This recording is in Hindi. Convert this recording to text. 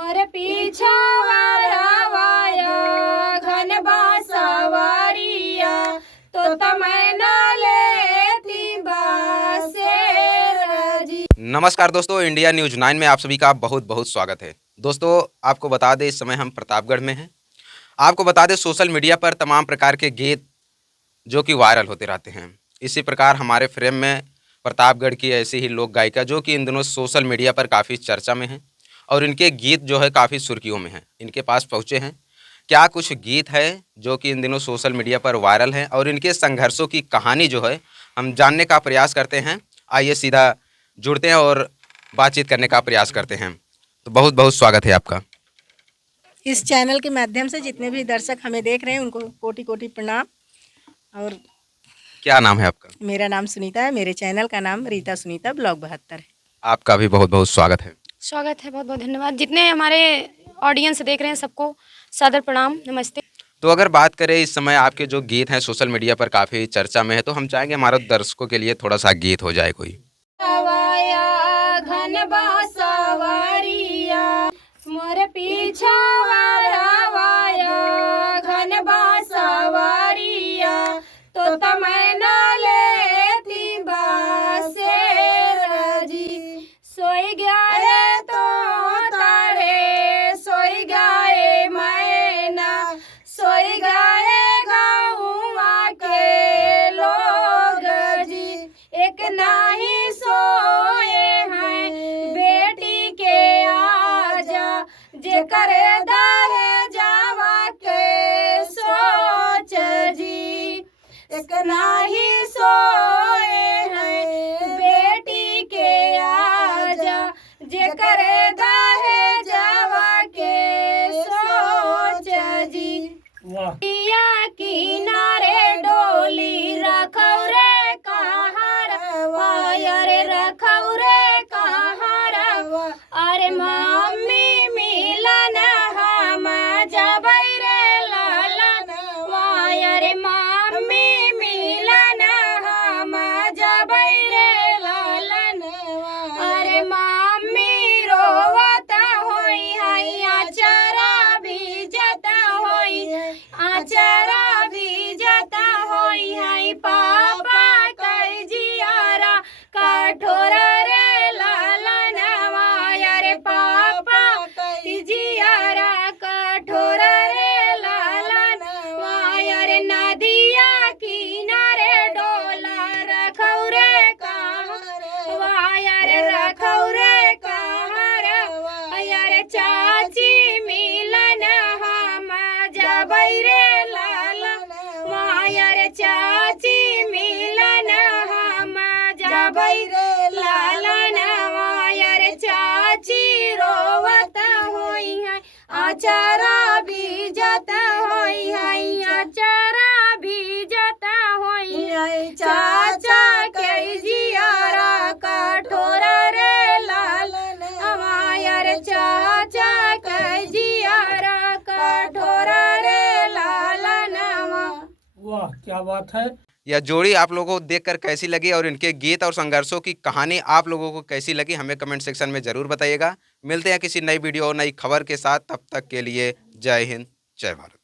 मोर पीछा रवाया घन बासवरिया तो तमैना लेती बासेर जी। नमस्कार दोस्तों, इंडिया न्यूज़ 9 में आप सभी का बहुत बहुत स्वागत है। दोस्तों, आपको बता दें इस समय हम प्रतापगढ़ में हैं। आपको बता दें सोशल मीडिया पर तमाम प्रकार के गीत जो कि वायरल होते रहते हैं। इसी प्रकार हमारे फ्रेम में प्रतापगढ़ की ऐसी ही लोक गायिका जो कि इन दिनों सोशल मीडिया पर काफ़ी चर्चा में हैं और इनके गीत जो है काफ़ी सुर्खियों में हैं। इनके पास पहुँचे हैं, क्या कुछ गीत है जो कि इन दिनों सोशल मीडिया पर वायरल हैं और इनके संघर्षों की कहानी जो है हम जानने का प्रयास करते हैं। आइए सीधा जुड़ते हैं और बातचीत करने का प्रयास करते हैं। तो बहुत बहुत स्वागत है आपका। इस चैनल के माध्यम से जितने भी दर्शक हमें देख रहे हैं उनको कोटि कोटि प्रणाम। और क्या नाम है आपका? मेरा नाम सुनीता है। मेरे चैनल का नाम रीता सुनीता ब्लॉग 72 है। आपका भी बहुत बहुत स्वागत है। स्वागत है, बहुत बहुत धन्यवाद। जितने हमारे ऑडियंस देख रहे हैं सबको सादर प्रणाम, नमस्ते। तो अगर बात करें इस समय आपके जो गीत हैं सोशल मीडिया पर काफ़ी चर्चा में है, तो हम चाहेंगे हमारे दर्शकों के लिए थोड़ा सा गीत हो जाए कोई। घन बासवरिया मोर पीछा रवाया घन बासवरिया तो तमैना लेती बासेर जी। सोई गए तो तारे सोई गए मैना सोई गए गाँव के लोग जी। एक नहीं सोए हैं बेटी के आजा जेकर दाहे जावा के सोच जी। एक नहीं सोए हैं बेटी के आजा जेकर दाहे जावा के सोच जी। पिया किनारे डोली रखौ रे कहारवा अरे रखौ रे कहारवा अरे मम्मी मिलन हम जबै रे लालन अरे मम्मी मिलन हम जबै रे लालन अरे मम्मी रोवत होई है आचरा भीजत होई आचरा भीजत होई है पापा कई जियारा कठोर रे लालनवा अरे पापा कई जियारा कठोर रे लालनवा अरे नदिया किनारे डोला रखौ रे कहरवा अरे रखौ रे कहरवा अरे चाची मिलन हम जबै रे लालनवा अरे चाची मिलन हम जबै रे लालनवा अरे चाची रोवत होई है आचारा बीजत होई है आचारा बीजत होई है चाचा के जियारा कठोर रे लालनवा अरे चाचा के जियारा कठोर रे लालनवा। वाह, क्या बात है। यह जोड़ी आप लोगों को देखकर कैसी लगी और इनके गीत और संघर्षों की कहानी आप लोगों को कैसी लगी हमें कमेंट सेक्शन में ज़रूर बताइएगा। मिलते हैं किसी नई वीडियो और नई खबर के साथ, तब तक के लिए जय हिंद, जय भारत।